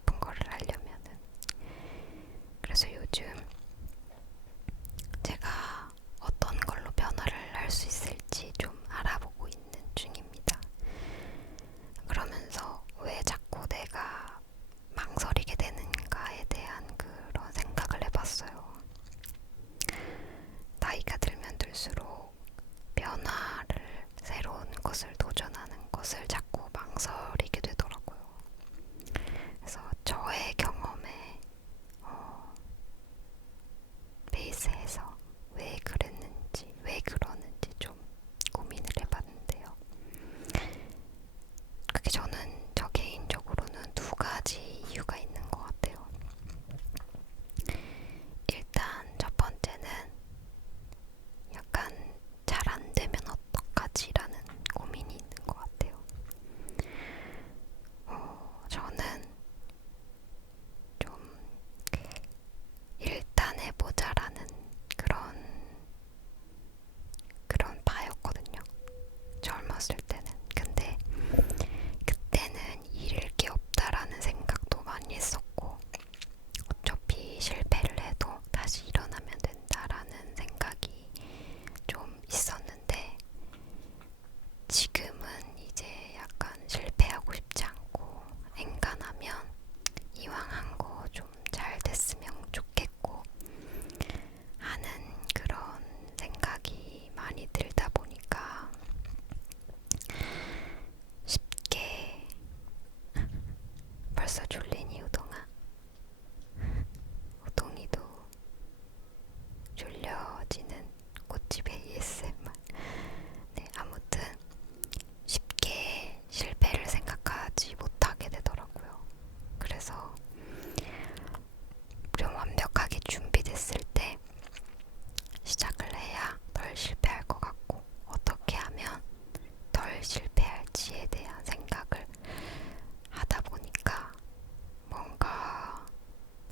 싶은 거를 하려면은. 그래서 요즘 제가 어떤 걸로 변화를 할 수 있을지 좀 알아보고 있는 중입니다. 그러면서 왜 자꾸 내가 망설이게 되는가에 대한 그런 생각을 해봤어요. 나이가 들면 들수록 변화를, 새로운 것을 도전하는 것을 자꾸 망설이게 되더라고요. 그래서 저의 경험에 베이스해서 왜 그랬는지, 왜 그러는지 좀 고민을 해봤는데요. 그게 저 개인적으로는 두 가지 이유가 있는 것 같아요. 일단 첫 번째는 약간 잘 안 되면 어떡하지라는 고민이 있는 것 같아요. 저는 좀 일단 해보자라는 그런 바였거든요. 젊었을 때는. 근데 그때는 잃을 게 없다라는 생각도 많이 했었고, 어차피 실패를 해도 다시 일어나면 된다라는 생각이 좀 있었는데, 지금은 이제 약간 실패하고 싶지 않고, 엔간하면 이왕 한 거 좀 잘 됐으면 좋겠고 하는 그런 생각이 많이 들다 보니까 쉽게 벌써 졸리니 우동아? 우동이도 졸려지는 꽃집 ASMR. 네, 아무튼 쉽게 실패를 생각하지 못하게 되더라고요. 그래서 좀 완벽하게 준비됐을 때 시작을 해야 덜 실패할 것 같고, 어떻게 하면 덜 실패할지에 대한 생각을 하다 보니까 뭔가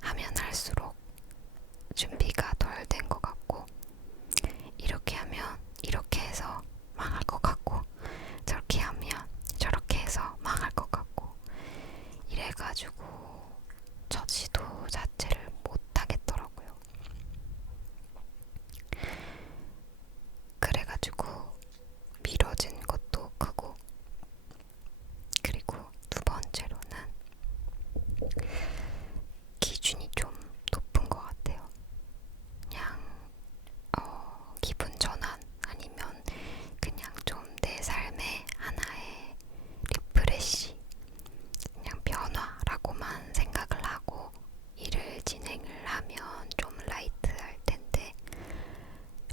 하면 할수록 준비가 덜 된 것 같고, 이렇게 하면 이렇게 해서 망할 것 같고, 저렇게 하면 저렇게 해서 망할 것 같고, 이래가지고 저 지도 자체를 못 하겠더라고요. 그래가지고 미뤄진 것도 크고, 그리고 두 번째로는 기준이 좀 높은 것 같아요. 그냥 기분 전환 아니면 그냥 좀 내 삶의 하나의 리프레시, 그냥 변화라고만 생각을 하고 일을 진행을 하면 좀 라이트할 텐데,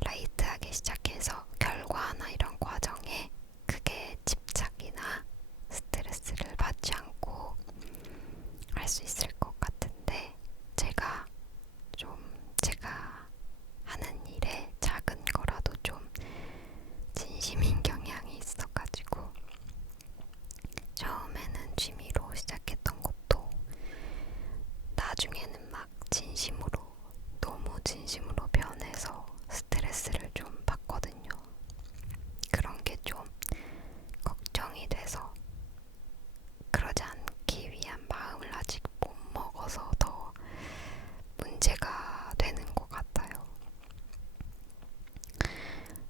라이트하게 시작해서 결과나 이런 과정에 크게 집착이나 스트레스를 받지 않고 할 수 있을 것 같은데, 제가 하는 일에 작은 거라도 좀 진심인 경향이 있어가지고, 처음에는 취미로 시작했던 것도 나중에는 막 진심으로, 너무 진심으로 변해서 스트레스를 좀 받거든요. 그런 게 좀 걱정이 돼서, 그러지 않기 위한 마음을 아직 못 먹어서 더 문제가 되는 것 같아요.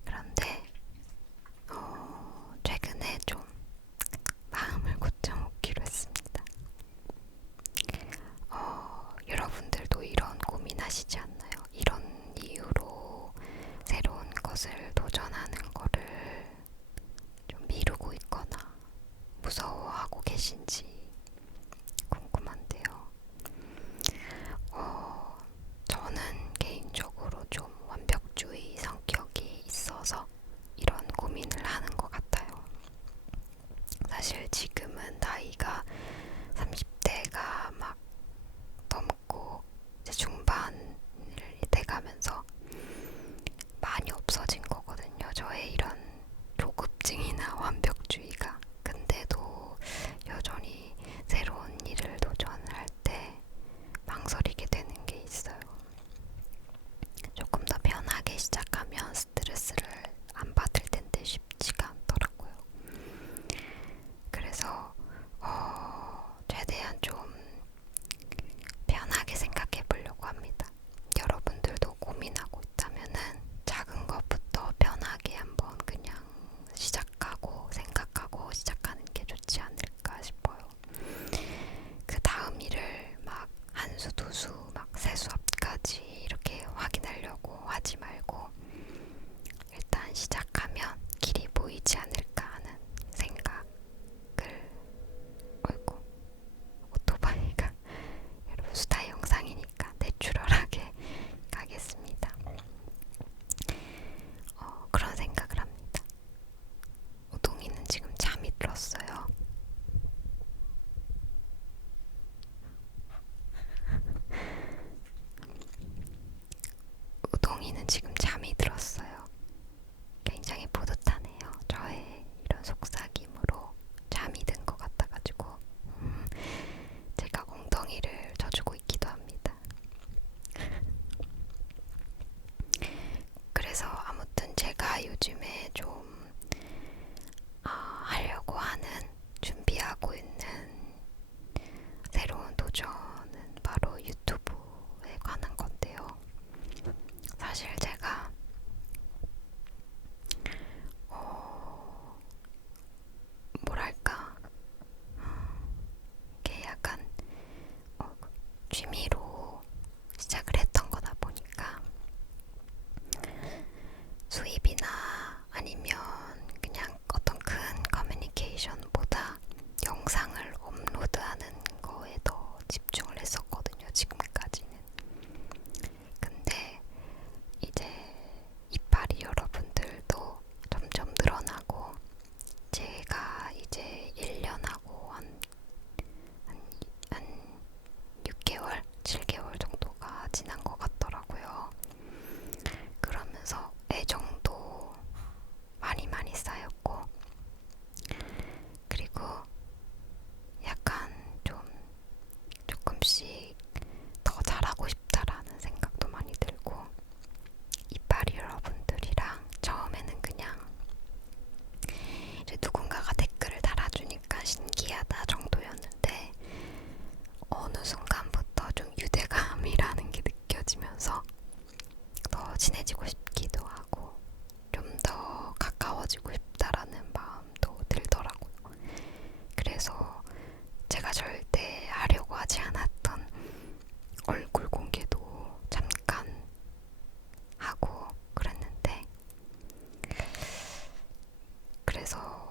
그런데 최근에 좀 마음을 고쳐먹기로 했습니다. 여러분들도 이런 고민하시지 않나요? 이런 요즘에 좀 하려고 하는, 준비하고 있는 새로운 도전은 바로 유튜브에 관한 건데요. 사실 제가 뭐랄까, 이게 약간 취미로 시작을 했던 거다 보니까 수입이나 아니면 그냥 어떤 큰 커뮤니케이션보다 영상을 업로드하는 거에 더 집중을 했었거든요, 지금까지는. 근데 이제 이파리 여러분들도 점점 늘어나고, 제가 이제 1년하고 한 6개월, 7개월 정도가 지난 것 같더라고요. 그러면서 애정도 많이 쌓였고, 그리고 약간 조금씩 더 잘하고 싶다라는 생각도 많이 들고, 이파리 여러분들이랑 처음에는 그냥 이제 누군가가 댓글을 달아주니까 신기하다 정도였는데, 어느 순간부터 좀 유대감이라는 게 느껴지면서 더 친해지고 싶기도 하고 좀 더 가까워지고 싶다라는 마음도 들더라고요. 그래서 제가 절대 하려고 하지 않았던 얼굴 공개도 잠깐 하고 그랬는데, 그래서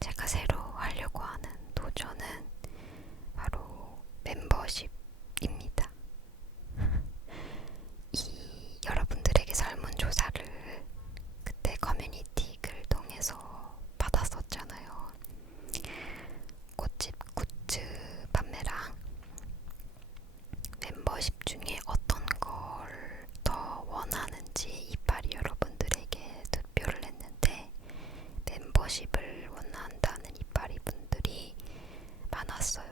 제가 새로 하려고 하는 도전은 바로 멤버십입니다. 이 여러분들에게 설문조사를 그때 커뮤니티 글 통해서 받았었잖아요. 꽃집 굿즈 판매랑 멤버십 중에 어떤 걸 더 원하는지 이파리 여러분들에게 투표를 했는데, 멤버십을 원한다는 이파리 분들이 많았어요.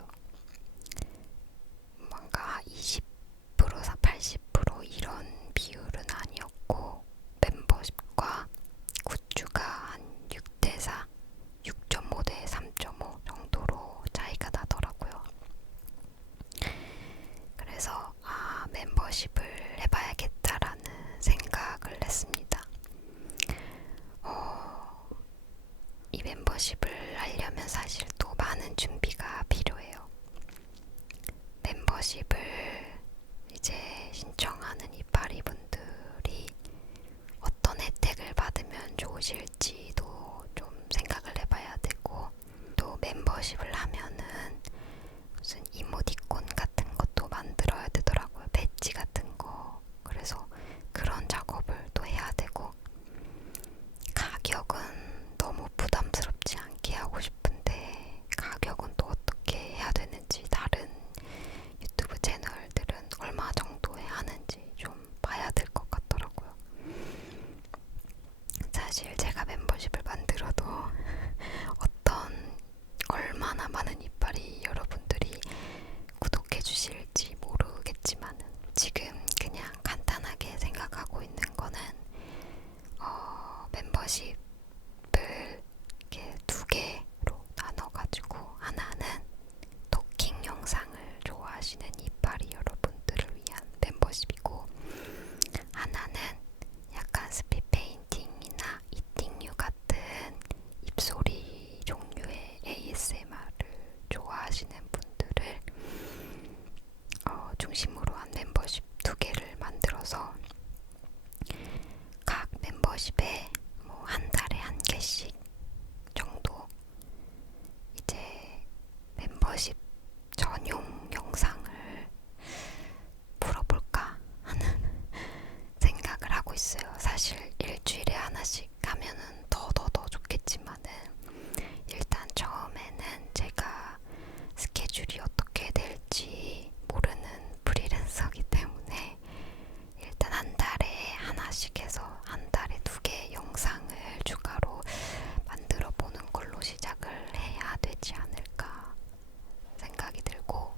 뭔가 20%, 80% 이런 비율은 아니었고, 멤버십과 굿즈가 한 6대4, 6.5대 3.5 정도로 차이가 나더라고요. 그래서 멤버십을 해봐야겠다라는 생각을 했습니다. 이 멤버십을 하려면 사실 또 많은 준비가 필요해요. 멤버십을 이제 신청하는 이파리 분들이 어떤 혜택을 받으면 좋으실지도 좀 생각을 해봐야 되고, 또 멤버십을 하면은 무슨 이모티콘 같은 것도 만들어야 되더라고요. 배지 같은 거. 그래서 그런 작업을 또 해야 되고, 가격은 너무 부담스럽지 않게 하고 싶은데 가격은 또 어떻게 해야 되는지, 다른 유튜브 채널들은 얼마 정도에 하는지 좀 봐야 될 것 같더라고요. 사실 제가 멤버십을 만들어도 얼마나 많은 이파리 여러분들이 구독해 주실지 모르겠지만은, 지금 그냥 간단하게 생각하고 있는 거는 멤버십을 이렇게 2개로 나눠가지고, 하나는 토킹 영상을 좋아하시는 이파리 여러분들을 위한 멤버십이고, 하나는 약간 스피 페인팅이나 이팅류 같은 입소리 종류의 ASMR을 좋아하시는 분들을 중심으로 한 멤버십 2개를 만들어서, 각 멤버십에 뭐 한 달에 1개씩 정도 이제 멤버십 전용 영상을 풀어볼까 하는 생각을 하고 있어요. 사실 일주일에 하나씩 하면은 더 좋겠지만은, 일단 처음에는 제가 스케줄이 어떻게 될지 모르는 프리랜서이기 때문에 일단 한 달에 하나씩 해서 한 달에 2개 영상을 추가로 만들어 보는 걸로 시작을 해야 되지 않을까 생각이 들고,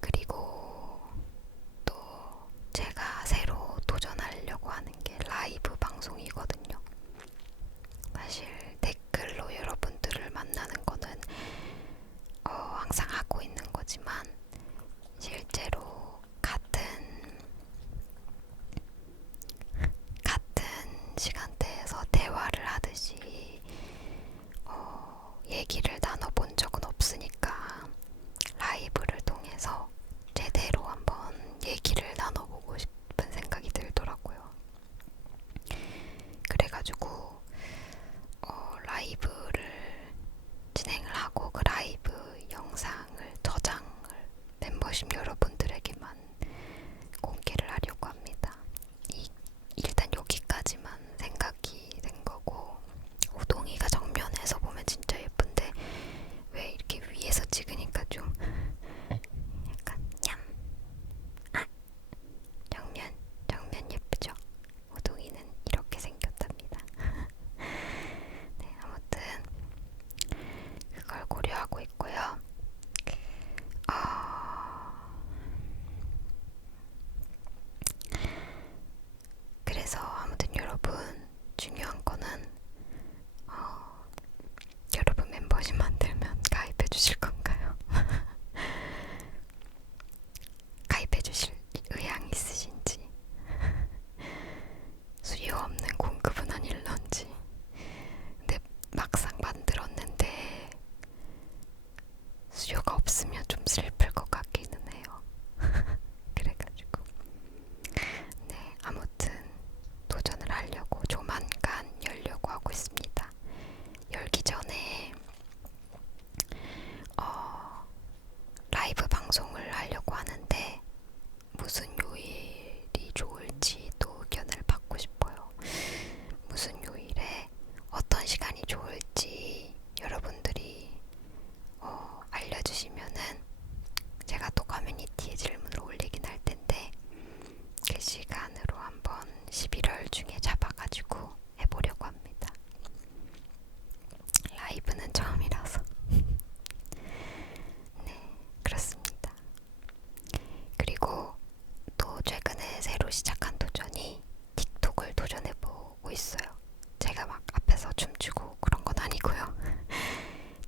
그리고 또 지금 여러분들에게만 공개를 하려고 합니다. 일단 여기까지만 생각이 된 거고, 우동이가 정면에서 보면 진짜 예쁜데 왜 이렇게 위에서 찍으니까 좀 약간 냠. 아, 정면 예쁘죠? 우동이는 이렇게 생겼답니다. 네, 아무튼 그걸 고려하고 있고요. 그래서 아무튼 여러분, 중요한 거는 여러분 멤버십 만들면 가입해 주실 건가요? 가입해 주실 의향 있으신지, 수요 없는 공급은 아닐런지. 근데 막상 만들었는데 수요가 없으면 좀 슬플 것 같기는 해요. 그래가지고 네, 아무튼 도전을 하려고 조만간 열려고 하고 있습니다. 열기 전에 라이브 방송을 하려고 하는데 무슨 요일이 좋을지 또 의견을 받고 싶어요. 무슨 요일에 어떤 시간이 좋을지 여러분들이 알려주시면은 제가 또 커뮤니티에 질문을 올리긴 할 텐데 그 시간으로 한번 11월 중에 잡아가지고 해보려고 합니다. 라이브는 처음이라서. 네, 그렇습니다. 그리고 또 최근에 새로 시작한 도전이 틱톡을 도전해보고 있어요. 제가 막 앞에서 춤추고 그런 건 아니고요.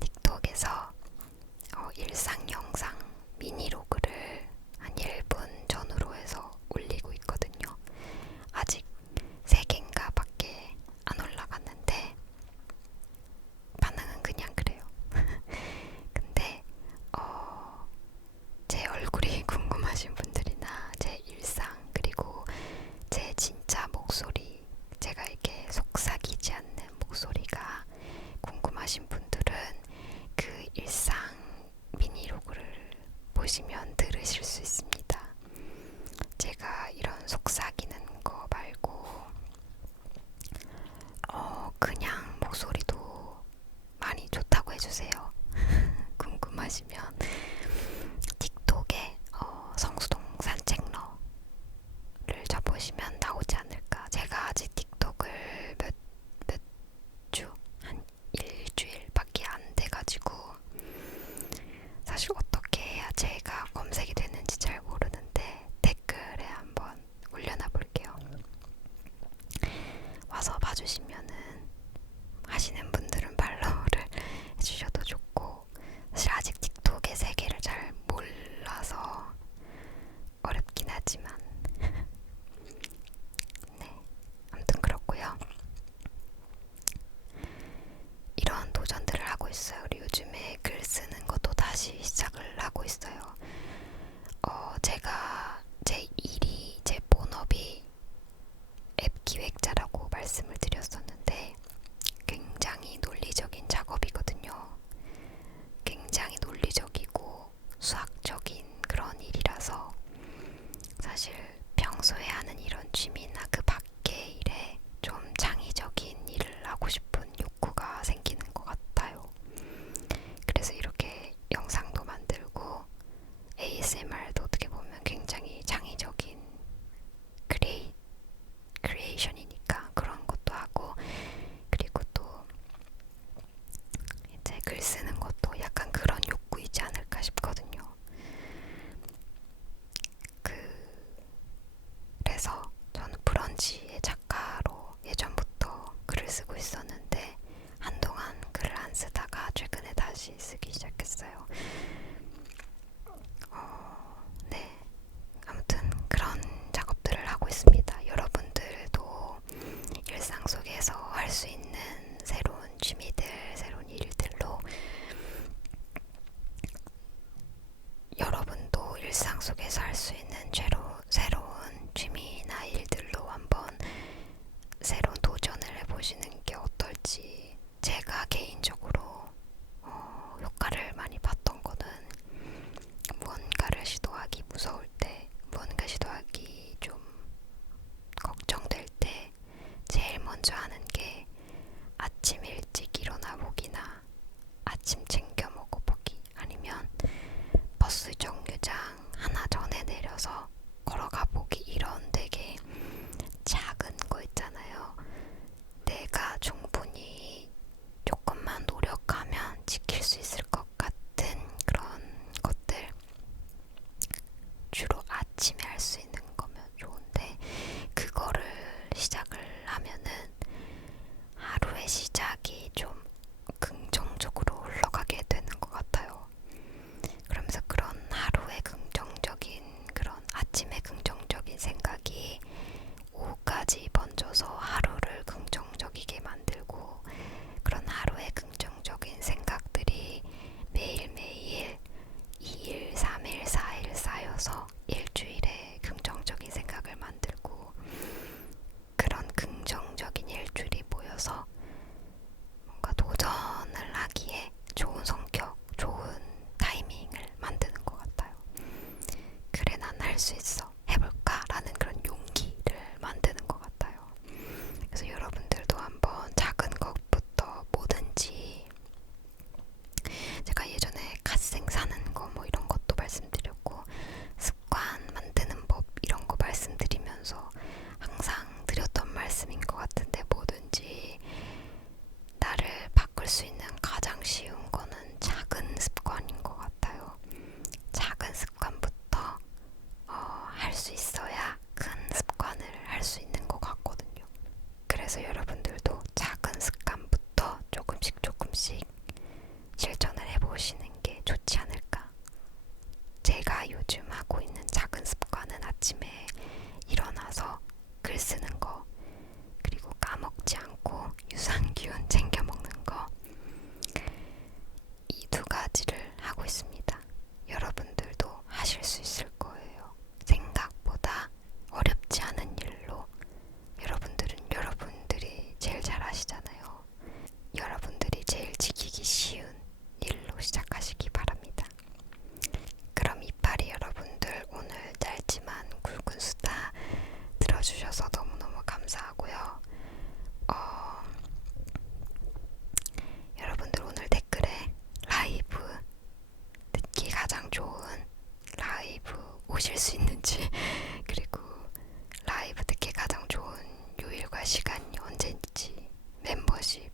틱톡에서 일상 영상 미니로그를 한 1분 전후로 해서 올리고 있거든요. 아직 3개인가 밖에 안 올라갔는데 반응은 그냥 그래요. 근데 제 얼굴이 궁금하신 분들이나 제 일상, 그리고 제 진짜 목소리, 제가 이렇게 속삭이지 않는 목소리가 궁금하신 분들은 그 일상 미니로그를 보시면 들으실 수 있습니다. 제가 이런 속삭이는 거 말고 그냥 목소리도 많이 좋다고 해주세요. 궁금하시면 틱톡에 성수동 산책로를 쳐보시면 나오지 않을까. 제가 아직 틱톡을 몇 주? 한 일주일밖에 안 돼가지고 사실 어떻게 해야 제가 검색이 되는지 잘 모르는데 댓글에 한번 올려놔 볼게요. 와서 봐주시면은, 하시는 분들은 팔로우를 해주셔도 좋고, 사실 아직 틱톡의 세계를 잘 몰라서 어렵긴 하지만 네, 아무튼 그렇고요. 이런 도전들을 하고 있어요. 그리고 요즘에 글 쓰는 것도 다시 시작을 하고 있어요. 제가 제 일이, 제 본업이 앱 기획자라고 말씀을 드렸었는데 굉장히 논리적인 작업이거든요. 굉장히 논리적이고 수학적인 그런 일이라서 사실 평소에 하는 이런 취미나 그 밖의 일에 좀 창의적인 일을 하고 싶은 욕구가 생기는 것 같아요. 그래서 이렇게 영상도 만들고 ASMR도 어떻게 보면 굉장히 창의적인 크리에이션이니까 그런 것도 하고, 그리고 또 이제 글 쓰는 것도 약간 그런 욕구이지 않을까 싶거든요. 그래서 저는 브런치의 작가로 예전부터 글을 쓰고 있었는데 한동안 글을 안 쓰다가 최근에 다시 쓰기 시작했어요. 네, 아무튼 그런 작업들을 하고 있습니다. 여러분들도 일상 속에서 할 수 있는 새로운 취미들, 새로운 일들로, 여러분도 일상 속에서 할 수 있는 새로운 취미나 일들로 한번 새로운 도전을 해보시는 게 어떨지. 제가 개인적으로 효과를 많이 봤던 거는 무언가를 시도하기 좋은 라이브 오실 수 있는지 그리고 라이브 듣기 가장 좋은 요일과 시간이 언제인지 멤버십